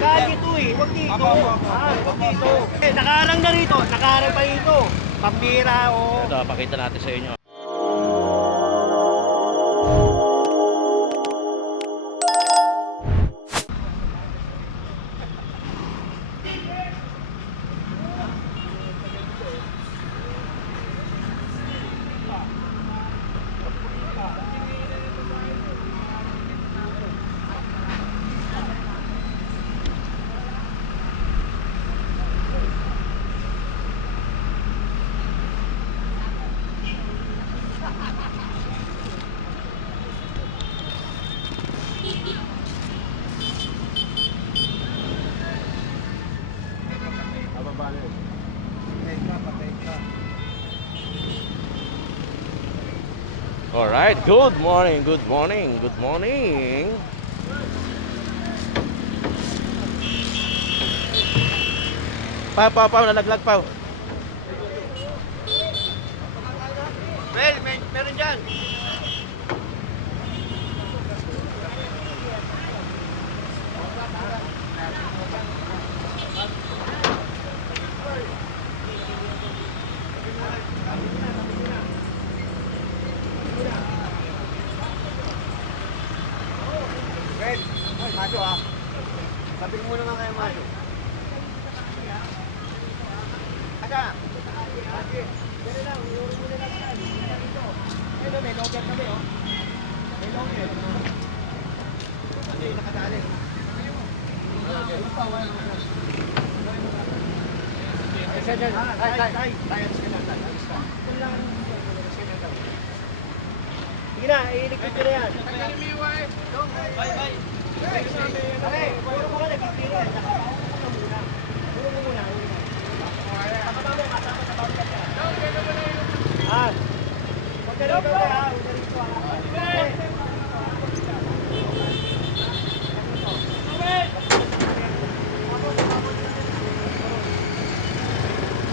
Kaya ito eh, huwag dito. Huwag dito. Nakaharang na rito, nakaharang pa rito. Pambira, oh. Ito, pakita natin sa inyo. Alright, good morning, good morning, good morning. Pau, nalaglag Pau. Well, meron dyan. Well, Macho ah. Sabi mo muna nga kayo, Macho. Asa? Dali lang, iuro muna lang yan. Dito. Ayun, may logger kami, oh. May logger. Kasi nakadali. Sige na, iiligpit ko na yan. Bye. Pare, puro mo ka nagpipili yan. Puro mo muna. Kapatama mo, kasama sa bawat ka. Ah, huwag ka rito ha. Huwag ka rito ha.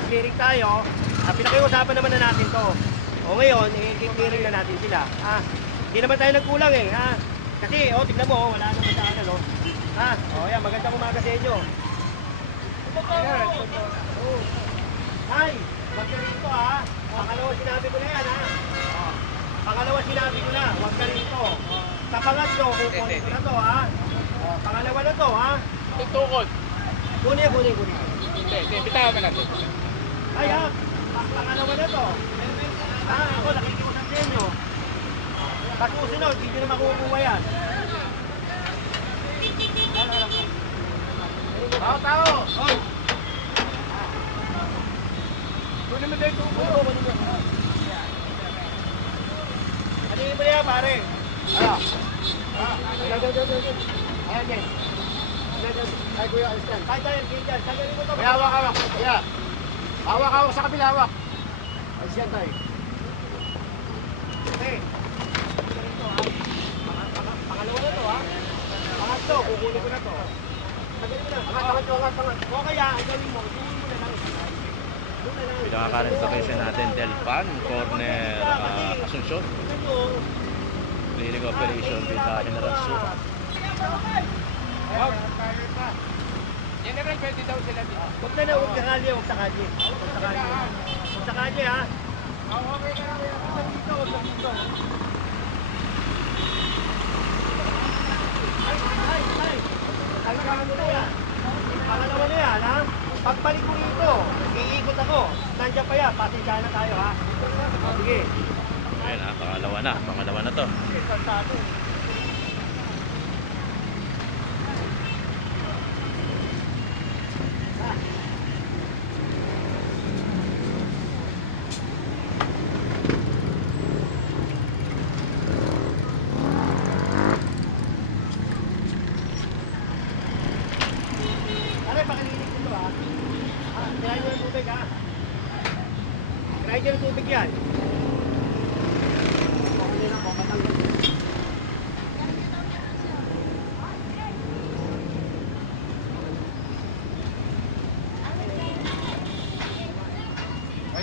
Clearing tayo. Pinakiusapan naman na natin to. O ngayon, i-clearing na natin sila. Hindi naman tayo nagkulang eh. Kasi, tignan mo, wala naman sa ano. Yan, magandang umaga sa inyo. Ay, huwag ka rito ha. Pangalawa sinabi ko na yan ha. Pangalawa sinabi ko na, huwag ka rito. Sa pangatlo, kukunin ko na to ha. Pangalawa na to ha. Tutukod. Kunin. Hindi, bitaw mo natin. Ay ha, pangalawa na to. Ako, nakikiusap sa inyo. Pag susunod, hindi na makukuha yan. Tao! Hoy! Kunin mo tayo tubo. Ano yung iba yan, pare? Ano? Ayan. Ay, kuya, alis yan. Kahit tayo, kaya mo ito. May hawak. Kuya. Hawak sa kabila, hawak. Alis yan tayo. Okay. Pangalawa na to ha. Pangatlo, kukunin ko na to. Tagalin mo na. Angat. O kaya, ang gawin mo, tuwin mo na lang. Pinaka-current location natin, Delpan, corner Asuncion. Clearing operation with General Su. General, pwede daw sila dito. Huwag na, huwag sa kalye. Huwag sa kalye ha. Okay na lang. Huwag dito. Ay. Pangalawa na yan, ha? Pagbalik ko rito, iikot ako. Nandiyan pa yan, pasensya na tayo, ha? Sige. Ayan ha, pangalawa na to. Try nyo ng tubig yan. Ito,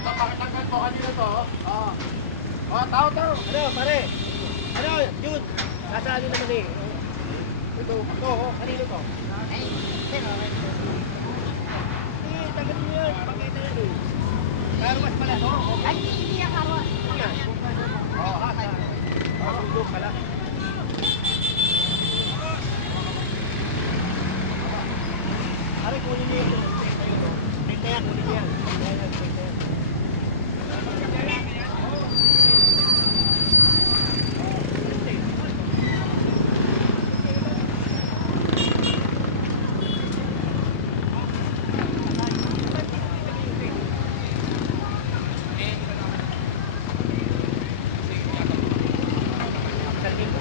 pakitanggal po kanina to. Tao. Ano, pare? Ano, Jude? Nasa ano naman eh? Ito, kanino to? kunin niyo yung 30 yan, kunin niyo yan. Ayan, 30 yan.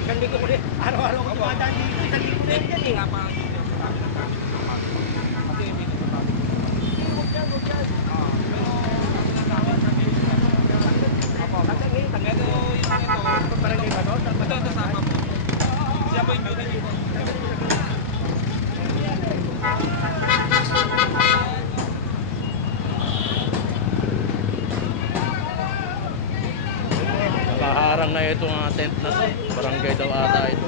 Isang linggo ko rin. Araw-araw ko dumadaan dito. Isang linggo na yan dyan eh. Huwag yan, huwag yan. Tanggalin, tanggalin. Parang kayo ba to? Ito sama po. Siya po yung beauty dito. Nakaharang na ito mga tent na to. Barangay daw ata ito.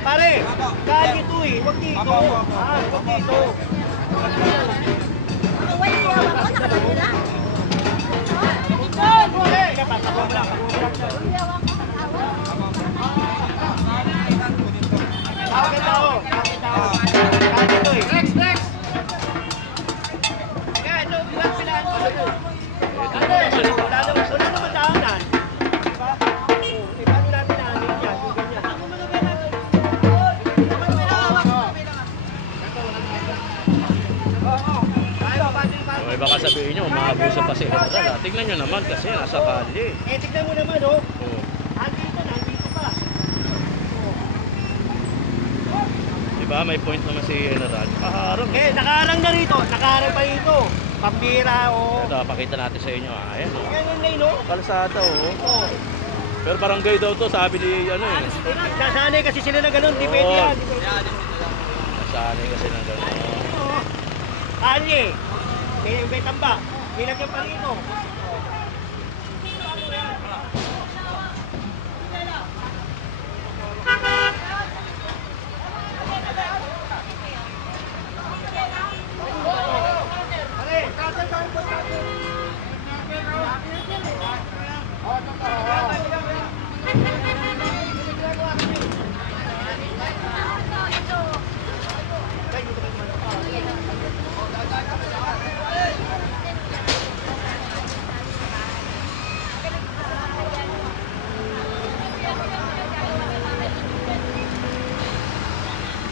Pare, kaya ito eh, wag dito. Wag dito. Bakit tao? Kaya ito eh. Next! Kaya ito, bilang pilaan ko ito. Wala naman daanan. Diba? Paano natin naanin yan? Ganyan. Okay, baka sabihin nyo, umaabuso pa si General. Tingnan nyo naman kasi nasa kalye. Tignan mo naman oh. Oh. Nandito pa. Diba, may point naman si General. Nakaharang. Nakaharang na rito. Nakaharang pa rito. Pambira oh. Ito, pakita natin sa inyo. Ayan, oh. Ganun na yun oh. Kalsada, oh. Oh. Pero barangay daw to, sabi ni ano eh. Nasanay kasi sila na ganun. Di pwede yan. Di pwede. Nasanay kasi ng gano'n. Oo. Kalye. May tamba. Nilagyan pa rito.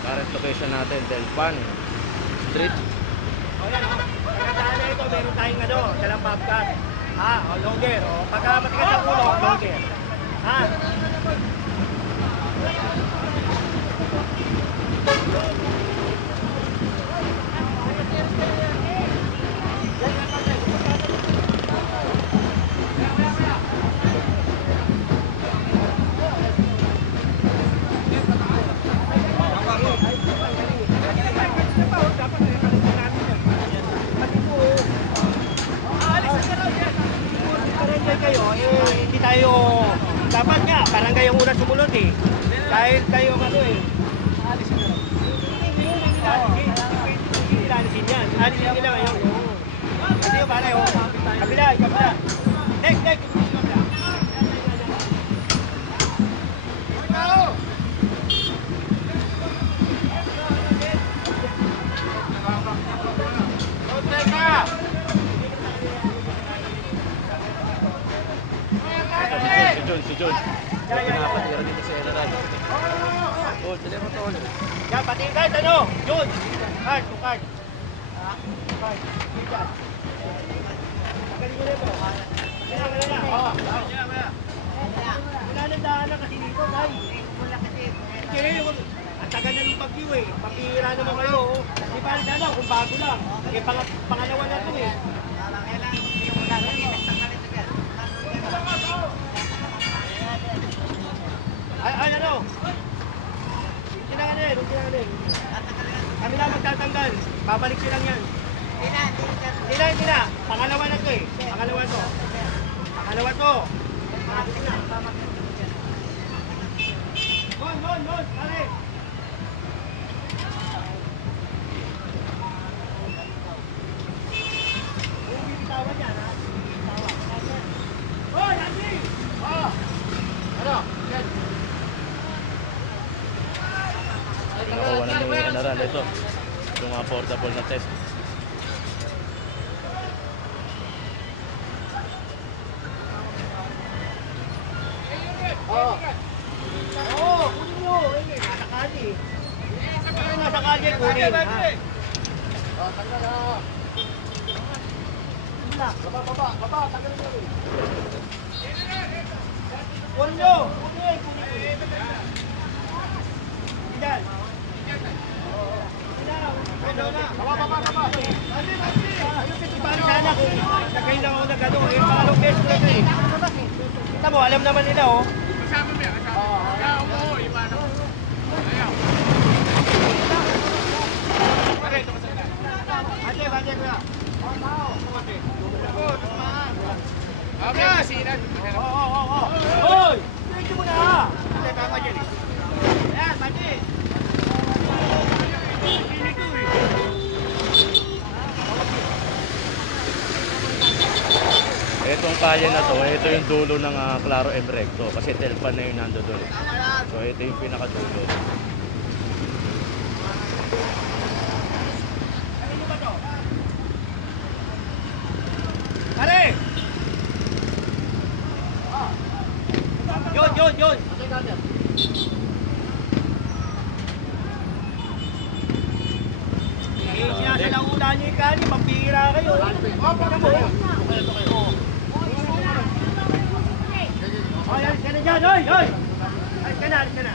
Current location natin, Delpan Street. O yan o. Pagkasaan na ito, meron tayong ano, dalang bobcat. O longer. O pagka matigas ang ulo, longer. Kayo, hindi tayo, dapat nga, barangay ang unang sumunod eh. Dahil kayo ano eh. Hindi lalisin yan. Alisin nila ngayon. Kasi yung pare, kabila, kabila. Next. Si John. Pinapatira dito sa General. Oh, sila mo to. Yan, pati yung card, ano? Yun. Card, to card. Card. Magaling mo na ito. Magaling na. Wala nang daanan kasi dito, guys. Wala kasi. Hindi, ang tagal na ng bagyo eh. Pagkira naman kayo. Di ba na lang kung bago lang. Eh, pangalawa na ito eh. Ay, ano? Sinangan na rin. Kami lang magtatanggal. Babalik silang yan. Hindi na. Pangalawa na to eh. Pangalawa to. Babalik na. Mon. Pare. Huwag bibitawan yan ha. Bibitawan. Hoy, Andy! Oh! Ano? Yan. Nakuha na ni General ito. Yung affordable na test. Oh! Oo, kunin nyo. Nasa kali. Nasa kali, kunin. Ha? Oh, tanggal oh. Baba, tanggalin nyo rin. Kunin nyo. Kunin. Diyan. Baba. Parang sana kung nagkain lang ako na gano'n. Eh, pangalong beses ko na eh. Kita mo, alam naman nila oh. Ate ko na. Oo. Hoy! Pwede mo na. Ate, tama dyan eh. Ayan, pati. Pili ko eh. Itong kalye na to, ito yung dulo ng Claro M Recto kasi Telpan na yung nando doon. So ito yung pinakadulo. Kanino ba to? Pare! Yun. Eh, sinasalaula niyo yung kani, pampira kayo. Tingnan mo. Hoy, alis ka na dyan, hoy! Alis ka na.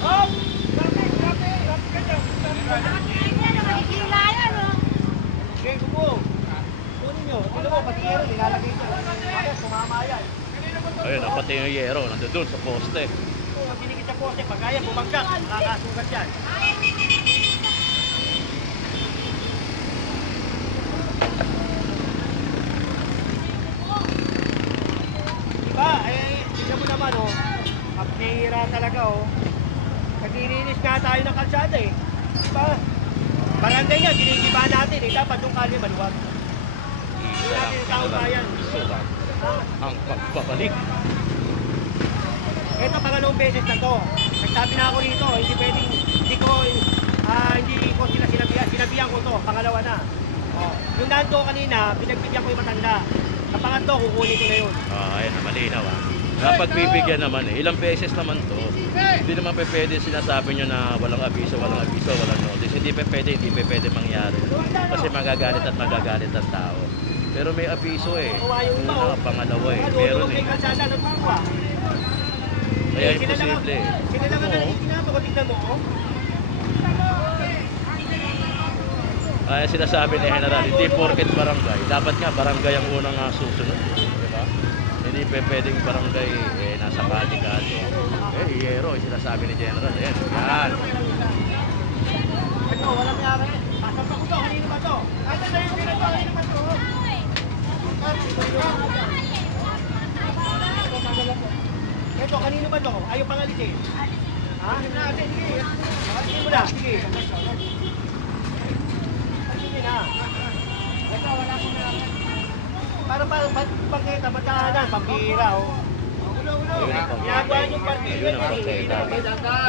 Hop! Grabe ka dyan. Okay, kumo. Kunin nyo. Tignan mo, pati yero, nilalagay ito. Ayos, sumama yan. Ayun, pati yung yero, nandun sa poste. Kung pinikit sa poste, pag kaya, bumagsak. Nakakasugat yan. Diba? Tignan mo naman, oh. Pagpira talaga, oh. Naglilinis nga tayo ng kalsada, eh. Diba? Barangay nga, ginigiba natin, eh. Dapat yung kalye maluwag. Hindi natin yung tao bayan. Ang pagpapalik. Ito pangalawang beses na to. Nagsabi na ako rito, hindi pwedeng, hindi ko sila sinabihan ko to, pangalawa na. Oh. Yung nando kanina, pinagbigyan ko yung matanda. Sa pangatlo, kukunin ko na yun. Ayan, malinaw Pagbibigyan naman ilang beses naman to. Hindi naman pwede sinasabi nyo na walang abiso, walang notice. Hindi pwede mangyari. Kasi magagalit ang tao. Pero may abiso eh. Una, pangalawa eh. Meron eh. Kaya imposible eh. Sila lang ang nalikinap ako, tignan mo. Kaya sinasabi ni General, hindi porket barangay. Dapat nga barangay ang unang susunod. Diba? Hindi pwedeng barangay nasa kali-kali. Iyero, sinasabi ni General. Ayan, yan. Ito, walang yari. Pasok pa ko to, kanino ba to? Ito na yung pinag kanino ba to? Ito, kanino ba to? Ayaw pang alisin. Ha? Sige. Alisin mo na. Sige. Alisin na. Ito, wala ko na. Para pagkita, mataanan, pambira, oh. Ginagawa nyo parkingan nyo.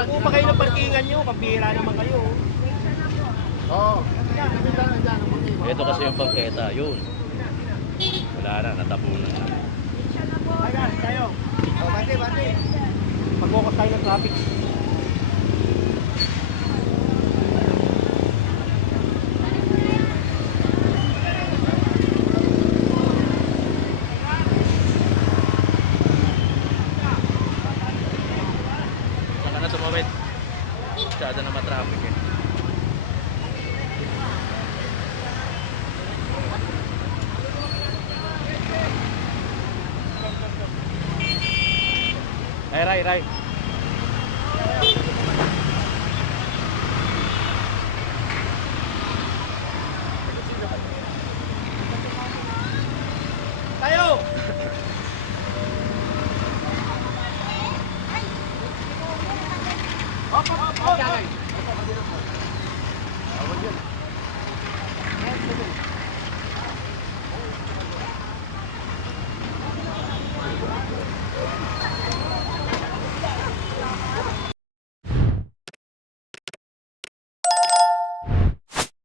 Kung pa kayo ng parkingan nyo, pambira naman kayo. Oh. Ito kasi yung pangketa, yun. Wala na, natapunan na. Ayan, tayo. Oh, bante. Mag-focus tayo ng traffic. Saka na sumawit. Masyado na matraffic eh. Ray.